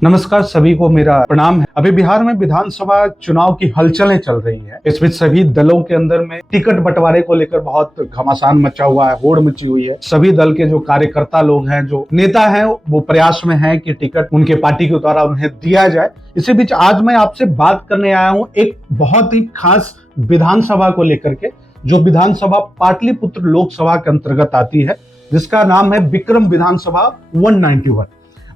नमस्कार, सभी को मेरा प्रणाम है। अभी बिहार में विधानसभा चुनाव की हलचलें चल रही हैं। इस बीच सभी दलों के अंदर में टिकट बंटवारे को लेकर बहुत घमासान मचा हुआ है, होड़ मची हुई है। सभी दल के जो कार्यकर्ता लोग हैं, जो नेता हैं, वो प्रयास में हैं कि टिकट उनके पार्टी के द्वारा उन्हें दिया जाए। इसी बीच आज मैं आपसे बात करने आया हूँ एक बहुत ही खास विधानसभा को लेकर के, जो विधानसभा पाटलिपुत्र लोकसभा के अंतर्गत आती है, जिसका नाम है विक्रम विधानसभा 191।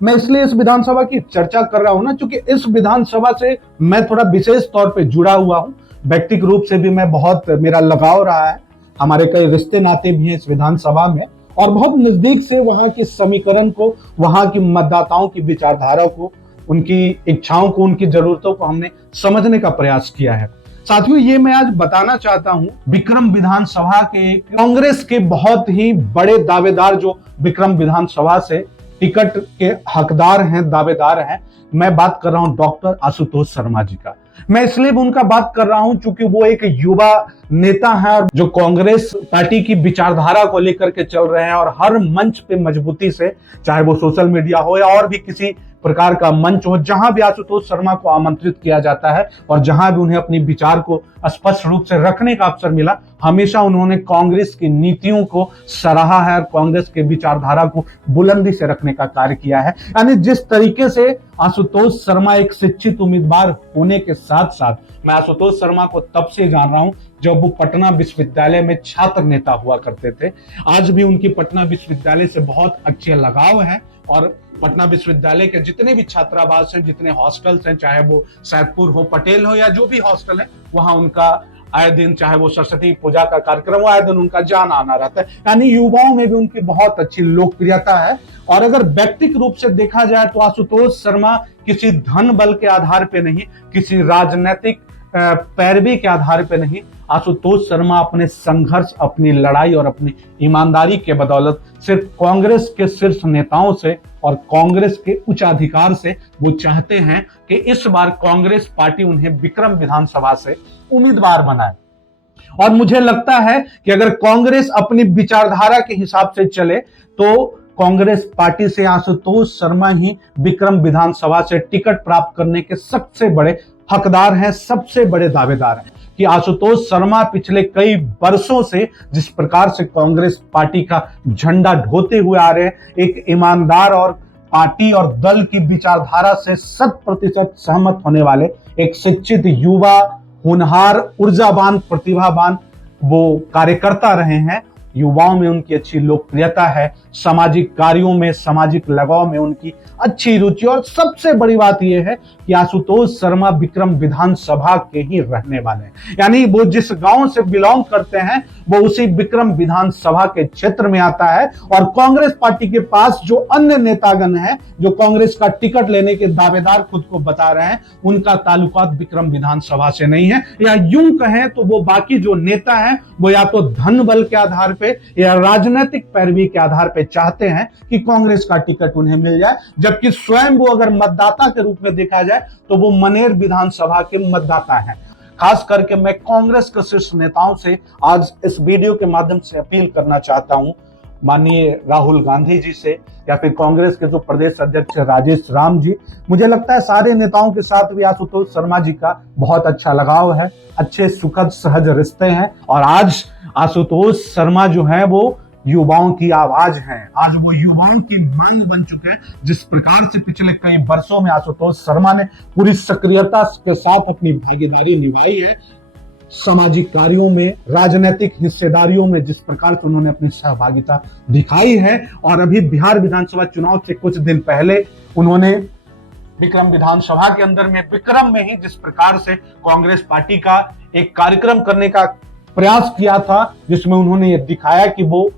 मैं इसलिए इस विधानसभा की चर्चा कर रहा हूं ना, क्योंकि इस विधानसभा से मैं थोड़ा विशेष तौर पे जुड़ा हुआ हूं। व्यक्तिगत रूप से भी मैं बहुत मेरा लगाव रहा है। हमारे कई रिश्ते नाते भी हैं इस विधानसभा में, और बहुत नजदीक से वहां के समीकरण को, वहां की मतदाताओं की विचारधारा को, उनकी इच्छाओं को, उनकी जरूरतों को हमने समझने का प्रयास किया है। साथियों, ये मैं आज बताना चाहता हूं, विक्रम विधानसभा के कांग्रेस के बहुत ही बड़े दावेदार, जो विक्रम विधानसभा से टिकट के हकदार हैं, दावेदार हैं, मैं बात कर रहा हूं डॉक्टर आशुतोष शर्मा जी का। मैं इसलिए भी उनका बात कर रहा हूं क्योंकि वो एक युवा नेता है, और जो कांग्रेस पार्टी की विचारधारा को लेकर के चल रहे हैं, और हर मंच पे मजबूती से, चाहे वो सोशल मीडिया हो या और भी किसी प्रकार का मंच हो, जहां भी आशुतोष शर्मा को आमंत्रित किया जाता है और जहां भी उन्हें अपनी विचार को स्पष्ट रूप से रखने का अवसर मिला, हमेशा उन्होंने कांग्रेस की नीतियों को सराहा है और कांग्रेस के विचारधारा को बुलंदी से रखने का कार्य किया है। यानी जिस तरीके से आशुतोष शर्मा एक शिक्षित उम्मीदवार होने के साथ साथ, मैं आशुतोष शर्मा को तब से जान रहा हूं जब वो पटना विश्वविद्यालय में छात्र नेता हुआ करते थे। आज भी उनकी पटना विश्वविद्यालय से बहुत अच्छे लगाव है, और पटना विश्वविद्यालय के जितने भी छात्रावास हैं, जितने हॉस्टल्स हैं, चाहे वो सैदपुर हो, पटेल हो, या जो भी हॉस्टल है, वहां उनका आए दिन, चाहे वो सरस्वती पूजा का कार्यक्रम हो, आए दिन उनका जाना आना रहता है। यानी युवाओं में भी उनकी बहुत अच्छी लोकप्रियता है। और अगर व्यक्तिगत रूप से देखा जाए तो आशुतोष शर्मा किसी धन बल के आधार पे नहीं, किसी राजनीतिक पैरवी के आधार पे नहीं, आशुतोष शर्मा अपने संघर्ष, अपनी लड़ाई और अपनी ईमानदारी के बदौलत सिर्फ कांग्रेस के शीर्ष नेताओं से और कांग्रेस के उच्चाधिकार से वो चाहते हैं कि इस बार कांग्रेस पार्टी उन्हें विक्रम विधानसभा से उम्मीदवार बनाए। और मुझे लगता है कि अगर कांग्रेस अपनी विचारधारा के हिसाब से चले तो कांग्रेस पार्टी से आशुतोष शर्मा ही विक्रम विधानसभा से टिकट प्राप्त करने के सबसे बड़े हकदार हैं, सबसे बड़े दावेदार हैं। कि आशुतोष शर्मा पिछले कई वर्षों से जिस प्रकार से कांग्रेस पार्टी का झंडा ढोते हुए आ रहे हैं, एक ईमानदार और पार्टी और दल की विचारधारा से 100% सहमत होने वाले एक शिक्षित युवा, होनहार, ऊर्जावान, प्रतिभावान वो कार्यकर्ता रहे हैं। युवाओं में उनकी अच्छी लोकप्रियता है, सामाजिक कार्यों में, सामाजिक लगाव में उनकी अच्छी रुचि, और सबसे बड़ी बात यह है कि आशुतोष शर्मा विक्रम विधानसभा के ही रहने वाले हैं। यानी वो जिस गांव से बिलोंग करते हैं वो उसी विक्रम विधानसभा के क्षेत्र में आता है। और कांग्रेस पार्टी के पास जो अन्य नेतागण हैं, जो कांग्रेस का टिकट लेने के दावेदार खुद को बता रहे हैं, उनका ताल्लुकात विक्रम विधानसभा से नहीं है। या यूं कहें तो वो बाकी जो नेता हैं वो या तो धन बल के आधार पे या राजनीतिक पैरवी के आधार पे चाहते हैं कि कांग्रेस का टिकट उन्हें मिल जाए, जबकि स्वयं वो अगर मतदाता के रूप में देखा जाए तो वो मनेर विधानसभा के मतदाता हैं। खास करके मैं कांग्रेस के शीर्ष नेताओं से आज इस वीडियो के माध्यम से अपील करना चाहता हूं, माननीय राहुल गांधी जी से, या फिर कांग्रेस के जो प्रदेश अध्यक्ष राजेश राम जी। मुझे लगता है सारे नेताओं के साथ भी आशुतोष शर्मा जी का बहुत अच्छा लगाव है, अच्छे सुखद सहज रिश्ते हैं, और आज आशुतोष शर्मा जो है वो युवाओं की आवाज है। आज वो युवाओं की मांग बन चुके हैं। जिस प्रकार से पिछले कई वर्षों में आशुतोष शर्मा ने पूरी सक्रियता के साथ अपनी भागीदारी निभाई है, सामाजिक कार्यों में, राजनीतिक हिस्सेदारियों में जिस प्रकार से उन्होंने अपनी सहभागिता दिखाई है, और अभी बिहार विधानसभा चुनाव से कुछ दिन पहले उन्होंने विक्रम विधानसभा के अंदर में, विक्रम में ही जिस प्रकार से कांग्रेस पार्टी का एक कार्यक्रम करने का प्रयास किया था, जिसमें उन्होंने ये दिखाया कि वो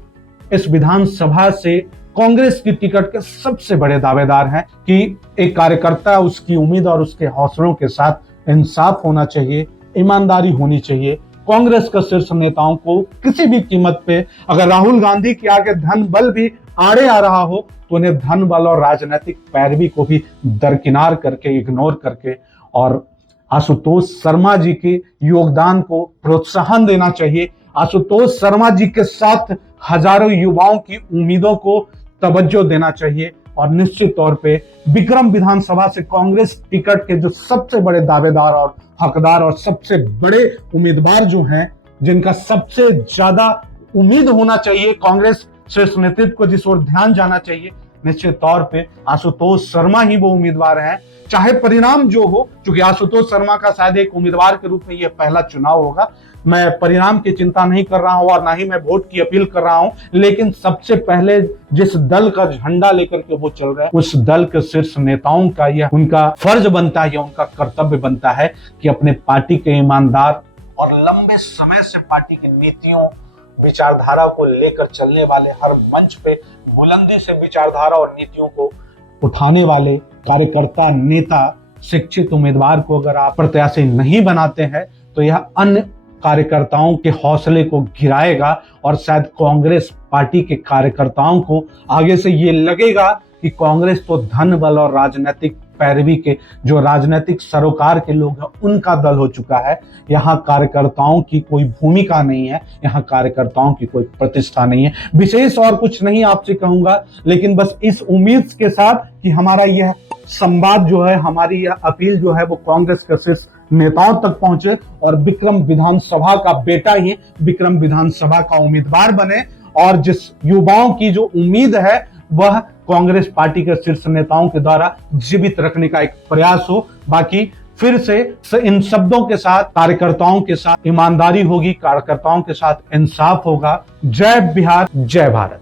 इस विधानसभा से कांग्रेस की टिकट के सबसे बड़े दावेदार हैं, कि एक कार्यकर्ता उसकी उम्मीद और उसके हौसलों के साथ इंसाफ होना चाहिए, ईमानदारी होनी चाहिए। कांग्रेस के शीर्ष नेताओं को किसी भी कीमत पे, अगर राहुल गांधी के आगे धन बल भी आड़े आ रहा हो, तो उन्हें धन बल और राजनीतिक पैरवी को भी दरकिनार करके, इग्नोर करके, और आशुतोष शर्मा जी के योगदान को प्रोत्साहन देना चाहिए। आशुतोष शर्मा जी के साथ हजारों युवाओं की उम्मीदों को तवज्जो देना चाहिए। और निश्चित तौर पे विक्रम विधानसभा से कांग्रेस टिकट के जो सबसे बड़े दावेदार और हकदार और सबसे बड़े उम्मीदवार जो हैं, जिनका सबसे ज्यादा उम्मीद होना चाहिए, कांग्रेस शीर्ष नेतृत्व को जिस ओर ध्यान जाना चाहिए, निश्चित तौर पे आशुतोष शर्मा ही वो उम्मीदवार हैं। चाहे परिणाम जो हो, क्योंकि आशुतोष शर्मा का शायद एक उम्मीदवार के रूप में यह पहला चुनाव होगा, मैं परिणाम की चिंता नहीं कर रहा हूं और ना ही मैं वोट की अपील कर रहा हूं, लेकिन सबसे पहले जिस दल का झंडा लेकर के वो चल रहा है, उस दल के शीर्ष नेताओं का यह उनका फर्ज बनता है, उनका कर्तव्य बनता है कि अपने पार्टी के ईमानदार और लंबे समय से पार्टी की नीतियों विचारधारा को लेकर चलने वाले, हर मंच पे बुलंदी से विचारधारा और नीतियों को उठाने वाले कार्यकर्ता, नेता, शिक्षित उम्मीदवार को अगर आप प्रत्याशी नहीं बनाते हैं तो यह अन्य कार्यकर्ताओं के हौसले को गिराएगा और शायद कांग्रेस पार्टी के कार्यकर्ताओं को आगे से ये लगेगा कि कांग्रेस तो धन बल और राजनीतिक पैरवी के, जो राजनीतिक सरोकार के लोग हैं, उनका दल हो चुका है। यहाँ कार्यकर्ताओं की कोई भूमिका नहीं है, यहाँ कार्यकर्ताओं की कोई प्रतिष्ठा नहीं है। विशेष और कुछ नहीं आपसे कहूंगा, लेकिन बस इस उम्मीद के साथ कि हमारा यह संवाद जो है, हमारी यह अपील जो है वो कांग्रेस के शीर्ष नेताओं तक पहुंचे और विक्रम विधानसभा का बेटा ही विक्रम विधानसभा का उम्मीदवार बने और जिस युवाओं की जो उम्मीद है वह कांग्रेस पार्टी के शीर्ष नेताओं के द्वारा जीवित रखने का एक प्रयास हो। बाकी फिर से इन शब्दों के साथ कार्यकर्ताओं के साथ ईमानदारी होगी, कार्यकर्ताओं के साथ इंसाफ होगा। जय बिहार, जय भारत।